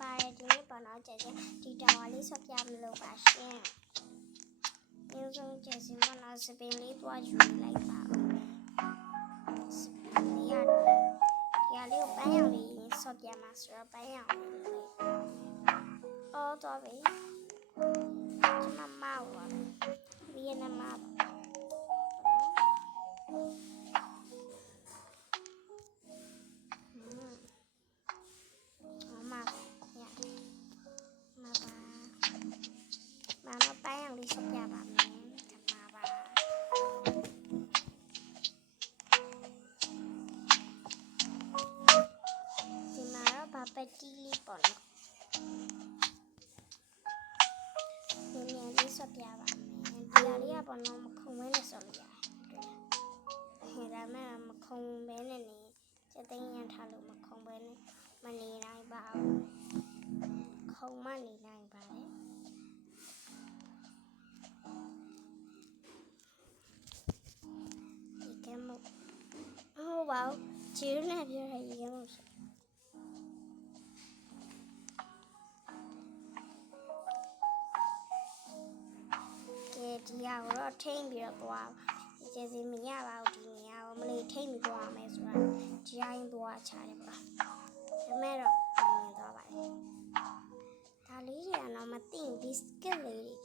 ပါတယ်ဒီနေ့ပေါ့နော်ကျကျဒီတာဝါလေးဆော့ပြမလို့ပါရှင်မျိုးစုံကျစင်ပေါ့နော်စပင်လေးသွားယူလိုက်ပါစပင်လေးရလေးကိုပန်းရောင်လေးဆော့ပြမှာဆိုတော့ပန်းရောင်လေးအော်တော့ပြီကျမမောက်ပါဗီယက်နမ်မှာလေးဆော့ပြပါမယ်ထမပါဒီမှာတော့ဘာပတီလေးပေါ့နော်ဒီမြန်လေးဆော့ပြပါမယ်ဒီဟာလေးကပေါ့နော်မခုံမဲနဲ့ဆော့လို့ရတယ်ဟဲ့ဒါမှမခုံမဲနဲ့နေစက်သိန်းရထားလို့မခုံမဲနဲ့မနေနိုင်ပါဘူးခုံမနေနိုင်ပါတယ်wow ကျင်းနေပြရရေမို့ကဲဒီဟာကိုတော့ထိမ့်ပြီးတော့သွားကျေစီမရပါဘူးဒီနေရာကိုမလေးထိမ့်ပြီးသွားမယ်ဆိုတာဒီအရင်သွားချတယ်ပေါ့ဒါမဲ့တော့မြင်သွားပါတယ်ဒါလေးတွေကတော့မသိဘူး biscuit လေးတွေ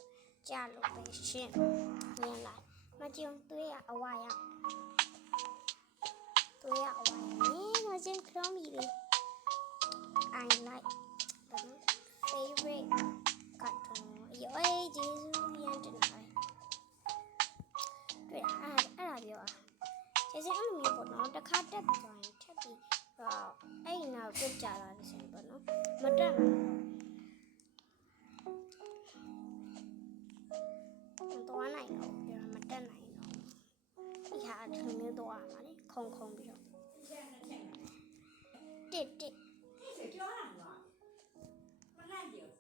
ကြာလို့ပဲရှင်းမြင်လာမကြုံသွေးရအဝါရောက်သွေးရအဝါရောက်မစင်ခရုံးမီလေး I like the favorite cartoon အေးဂျေဇူးရန်တင်လာတွေ့အဲ့ဒါပြောကျေစင်အဲ့လိုမျိုးပေါ့နော်တစ်ခါတက်ပြီးသွားရင်ထပ်ပြီးတော့အဲ့နောက်ပြတ်ကြတာလို့ဆိုရင်ပေါ့နော်မတက်ဘူးသွားနိုင်တော့ပြောမတက်နိုင်တော့ဒီဟာဒီလိုမျိုးသွားမှာလေခုံပြီးတော့တစ်ပြောတာလားမနိုင်ဘူး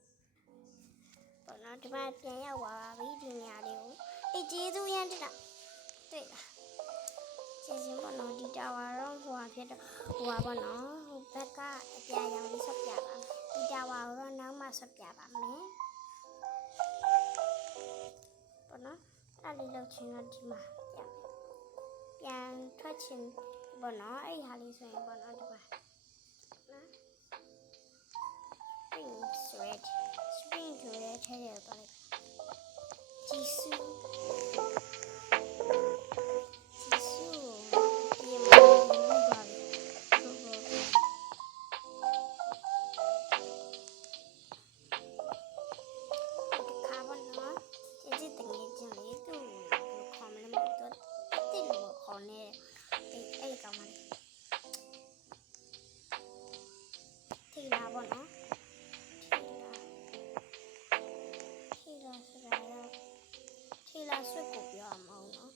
ပေါ့နော်ဒီမှာပြန်ရောက်သွားပါပြီဒီနေရာလေးကိုအေးကျေးဇူးရန်တက်တာတွေ့လားကျေးဇူးပေါ့နော်ဒီတာဝါတော့ဟိုဟာဖြစ်တော့ဟိုဟာပေါ့နော်ဟိုဘက်ကအပြာရောင်လေးဆက်ပြပါဒီတာဝါကိုတော့နောက်မှဆက်ပြပါမယ်ပေါ့နော်အဲ့လေးလောက်ချင်းတော့ဒီမှာပြန်ထွက်ချင်းပေါ့နော်အဲ့ဟာလေးဆိုရင်ပေါ့နော်ဒီမှာနော် spring to red ထဲရတော့လိုက်ဂျီဆူထိလာပေါ့နော်ထိလာဆွတ်ကိုပြောအောင်မဟုတ်နော်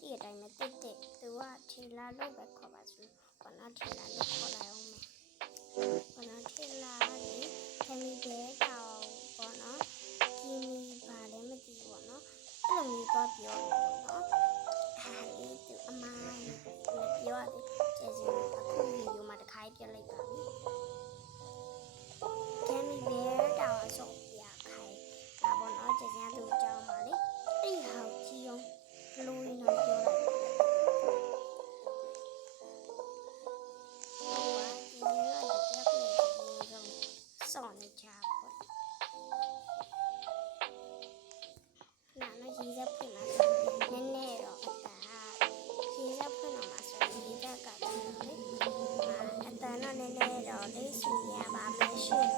ဒီအတိုင်းနဲ့တစ်သူကထိလာလို့ပဲခေါ်ပါစို့ဘာနာထိလာလို့ခေါ်လိုက်အောင်မယ်ဘာနာထိလာလေခမီတဲ့တောင်ပေါ့နော်ကီမီပါလည်းမသိဘူးပေါ့နော်အဲ့လိုမျိုးတော့ပြောတယ်ပေါ့နော်ဟာလေသူအမိုင်းပြောရတယ်ကျေးဇူးအခုဗီဒီယိုမှာတစ်ခါပြလိုက်ပါပြီGummy bear တောင်ဆော့ပြခိုင်းဒါပေါ့နော်ကျေးဇူးသူကြောင်းပါလေအဲ့ဟောက်ကြီးအောင်ဘလို့ရင်းတော့ပြောလိုက်ဆော့နေကြပေါ့နာမကြီးစပ်ဖွင့်လာနည်းနည်းတော့အတာကြီးစပ်ဖွင့်လာမှာဆိုရင်ဒီတက်ကလည်းအတာတော့နည်းနည်းတော့လေးစုရပါမယ်ရှင်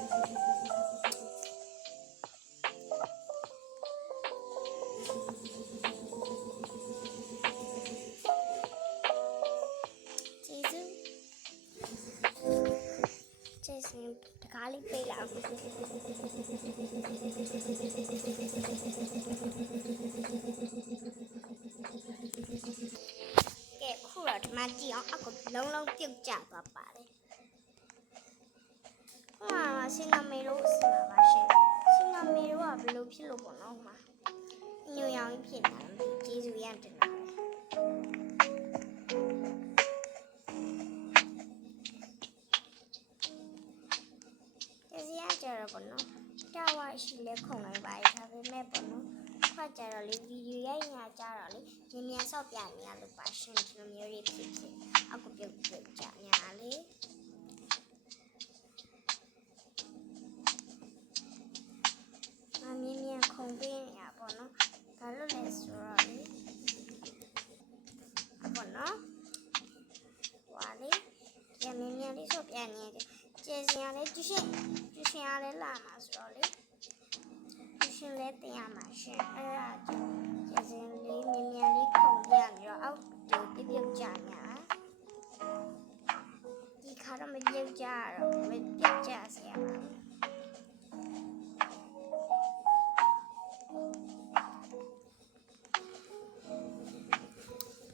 ကျေးဇူးတကားလေးပေးလာကဲခုတော့ဒီမှာကြည့်အောင်အခုလုံးလုံးပြုတ်ကျသွားပါတယ်ဆင်နာမေလို့ဆင်ပါပါရှင်ဆင်နာမေလို့ကဘယ်လိုဖြစ်လို့ပေါ့နော်ဟိုမှာညိုရောင်ဖြစ်နေတာကျေးဇူးရတင်တာ ပေါ့နော်တာဝါရှိလဲခုံလိုက်ပါဒါပေမဲ့ပေါ့နော်ခွက်ကြတော့လေဗီဒီယိုရိုက်နေကြတော့လေဒီမြန်ဆော့ပြနေရလို့ပါရှင်ဒီလိုမျိုးလေးဖြစ်အခုပြုတ်ကြညာလေမြင်ခုံပေးနေရပေါ့နော်ဘာလို့လဲဆိုတော့လေပေါ့နော်ဟွာလေဒီမြင်လေးဆော့ပြနေတယ်ကျေစင်ရလဲကျူရှင်ရလဲလာမှာဆိုတော့လေကျူရှင်လဲတင်ရမှာရှင်အဲ့ဒါကျေစင်လေးမြင်လေးခုံပြနေတော့အောက်ဒီပြုတ်ကြညာဒီခါတော့မပြုတ်ကြတော့မပြုတ်ကြဆရာ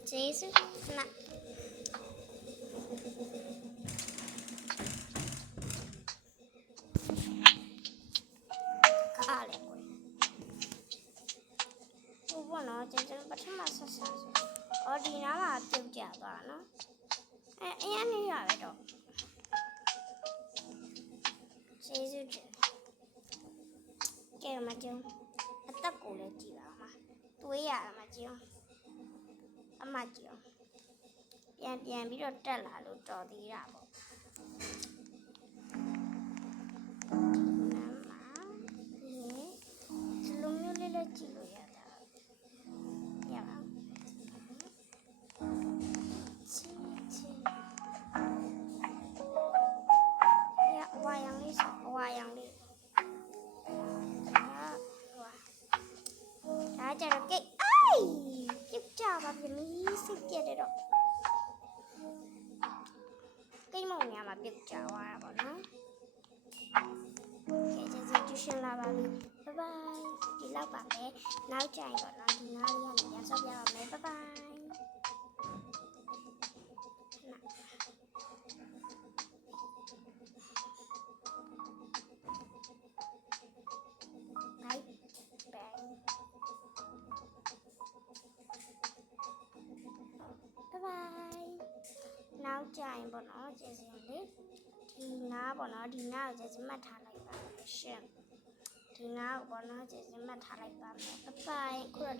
ကျေးဇူးနာဘောနော်ကျန်ပထမဆက်ဆိုအော်ဒီနားမှာပြုတ်ကြသွားနော်အရင်နေရပဲတော့ကျေးဇူးတင်ကဲမကျုံအသက်ကိုလည်းကြည့်ပါမှာတွေးရမှာကျုံအမကျုံပြန်ပြီးတော့တက်လာလို့တော်သေးတာပေါ့ဒီလိုမျိုးလေးလည်းကြည့်လို့ရတယ်ရပါဝါយ៉ាងလေးဒါကြတော့ကိတ်ပြုတ်ကြပါပြီမီးစိတ်ပြတ်တယ်တော့ကိတ်မုံညမှာပြုတ်ကြသွားတာပေါ့နော်ကဲကျေးဇူးကျူရှင်လာပါပြီဘိုင်ဘိုင်ဒီလောက်ပါပဲနောက်ကြရင်တော့ဒီနားလေးကနေပြန်ဆော့ပြပါမယ်ဘိုင်ဘိုင်နောက်ကြရင်ပေါ့နော်ကျေစင်လေးဒီနားပေါ့နော်ဒီနားကိုကျေစင်မှတ်ထားလိုက်ပါမယ်ရှင်ဒီနားကိုပေါ့နော်ကျေစင်မှတ်ထားလိုက်ပါမယ်ဘိုင်ခုတော့